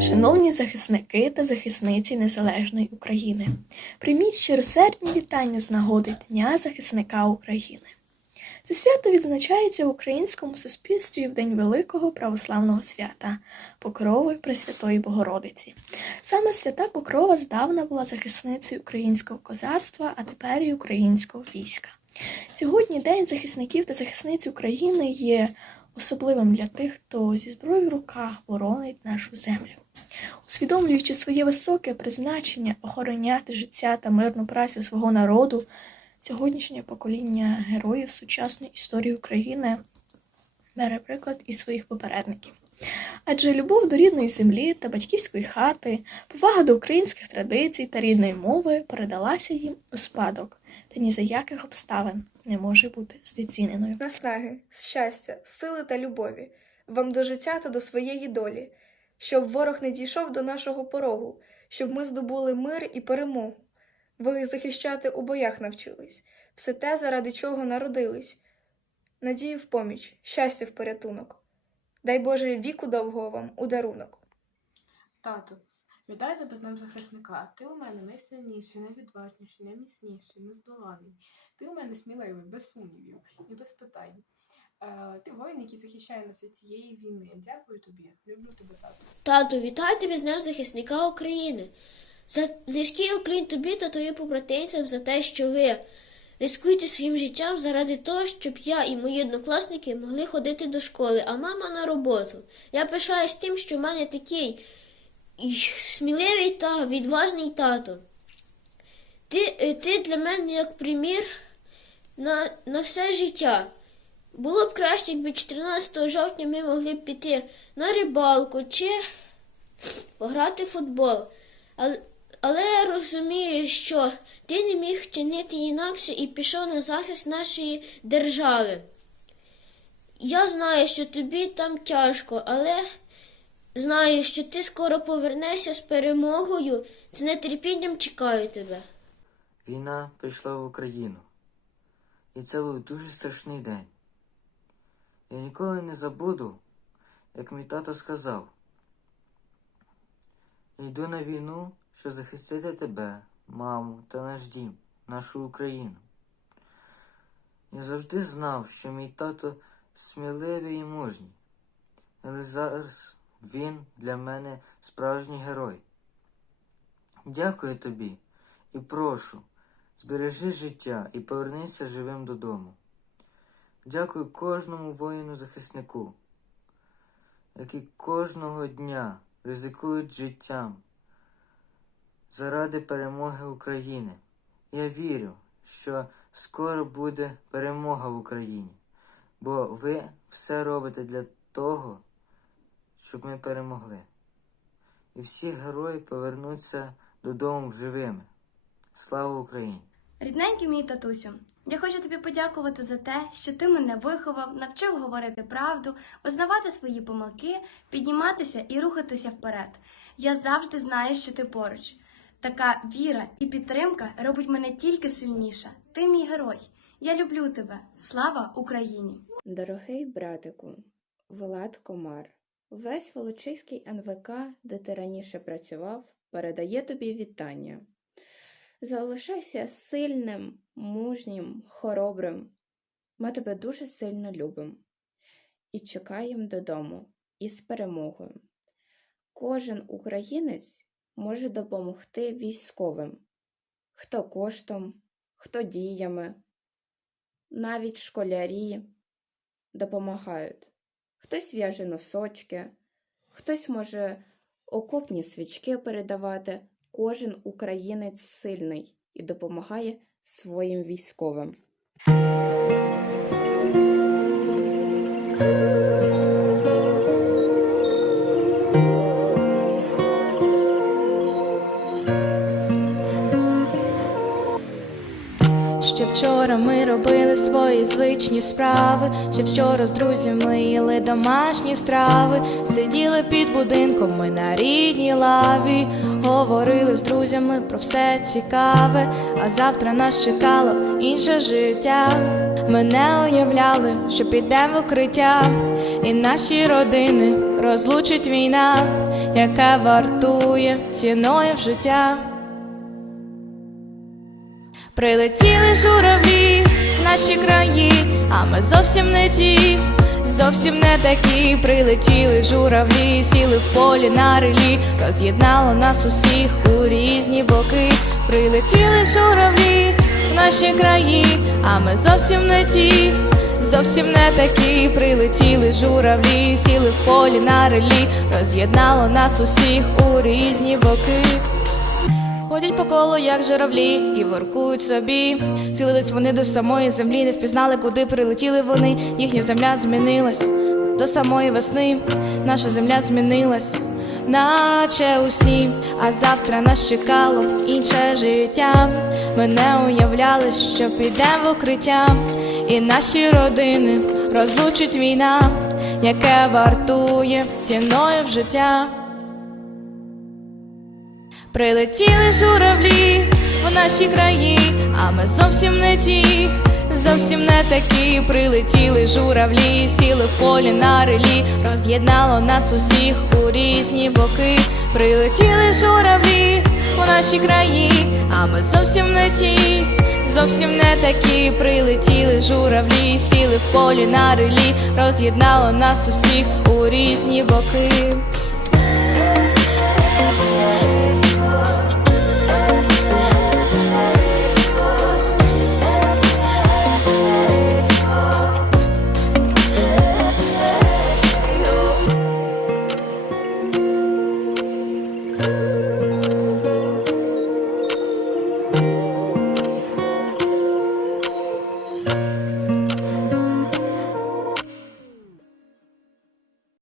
Шановні захисники та захисниці Незалежної України, прийміть щиросердні вітання з нагоди Дня захисника України. Це свято відзначається в українському суспільстві в День Великого православного свята Покрови Пресвятої Богородиці. Саме свята Покрова здавна була захисницею українського козацтва, а тепер і українського війська. Сьогодні День захисників та захисниць України є особливим для тих, хто зі зброєю в руках боронить нашу землю. Усвідомлюючи своє високе призначення охороняти життя та мирну працю свого народу, сьогоднішнє покоління героїв сучасної історії України бере приклад із своїх попередників. Адже любов до рідної землі та батьківської хати, повага до українських традицій та рідної мови передалася їм у спадок, та ні за яких обставин не може бути знеціненою. Наснаги, щастя, сили та любові, вам до життя та до своєї долі, щоб ворог не дійшов до нашого порогу, щоб ми здобули мир і перемогу. Ви захищати у боях навчились, все те, заради чого народились. Надію в поміч, щастя в порятунок. Дай Боже віку довгого вам у дарунок. Тату, вітаю тебе з Днем захисника. Ти у мене найсильніший, найвідважніший, найміцніший, нездоланий. Ти у мене сміливий, без сумнівів і без питань. Е, ти воїн, який захищає нас від цієї війни. Дякую тобі. Люблю тебе, тату. Тату, вітаю тебе з Днем захисника України. За низький уклін тобі та твоїм побратимцям за те, що ви ризикуєте своїм життям заради того, щоб я і мої однокласники могли ходити до школи, а мама на роботу. Я пишаюсь тим, що в мене такий сміливий та відважний тато. Ти, е, ти для мене як примір на, на все життя. Було б краще, якби 14 жовтня ми могли б піти на рибалку чи пограти в футбол. Але, але я розумію, що ти не міг вчинити інакше і пішов на захист нашої держави. Я знаю, що тобі там тяжко, але знаю, що ти скоро повернешся з перемогою. З нетерпінням чекаю тебе. Війна прийшла в Україну. І це був дуже страшний день. Я ніколи не забуду, як мій тато сказав: Я йду на війну, щоб захистити тебе, маму та наш дім, нашу Україну. Я завжди знав, що мій тато сміливий і мужній, але зараз він для мене справжній герой. Дякую тобі і прошу, збережи життя і повернися живим додому. Дякую кожному воїну-захиснику, які кожного дня ризикують життям заради перемоги України. Я вірю, що скоро буде перемога в Україні, бо ви все робите для того, щоб ми перемогли. І всі герої повернуться додому живими. Слава Україні! Рідненький мій татусю, я хочу тобі подякувати за те, що ти мене виховав, навчив говорити правду, визнавати свої помилки, підніматися і рухатися вперед. Я завжди знаю, що ти поруч. Така віра і підтримка робить мене тільки сильніша. Ти мій герой. Я люблю тебе. Слава Україні! Дорогий братику, Влад Комар, весь Волочиський НВК, де ти раніше працював, передає тобі вітання. Залишайся сильним, мужнім, хоробрим. Ми тебе дуже сильно любимо і чекаємо додому із перемогою. Кожен українець може допомогти військовим, хто коштом, хто діями, навіть школярі допомагають. Хтось в'яже носочки, хтось може окопні свічки передавати. Кожен українець сильний і допомагає своїм військовим. Ще вчора ми робили свої звичні справи. Ще вчора з друзями їли домашні страви. Сиділи під будинком ми на рідній лаві. Говорили з друзями про все цікаве. А завтра нас чекало інше життя. Ми не уявляли, що підемо в укриття, і наші родини розлучить війна. яке вартує ціною в життя. Прилетіли журавлі в наші краї, а ми зовсім не ті, зовсім не такі. Прилетіли журавлі, сіли в полі на релі, роз'єднало нас усіх у різні боки. Прилетіли журавлі в наші краї, а ми зовсім не ті, зовсім не такі. Прилетіли журавлі, сіли в полі на релі, роз'єднало нас усіх у різні боки. Ходять по колу, як журавлі, і воркують собі. Цілились вони до самої землі, не впізнали, куди прилетіли вони. Їхня земля змінилась до самої весни. Наша земля змінилась, наче у сні. А завтра нас чекало інше життя. Ми не уявляли, що підемо в укриття, і наші родини розлучить війна, яке вартує ціною в життя. Прилетіли журавлі в наші краї, а ми зовсім не ті, зовсім не такі. Прилетіли журавлі, сіли в полі на релі, роз'єднало нас усіх у різні боки. Прилетіли журавлі у наші краї, а ми зовсім не ті, зовсім не такі. Прилетіли журавлі, сіли в полі на релі, роз'єднало нас усіх у різні боки.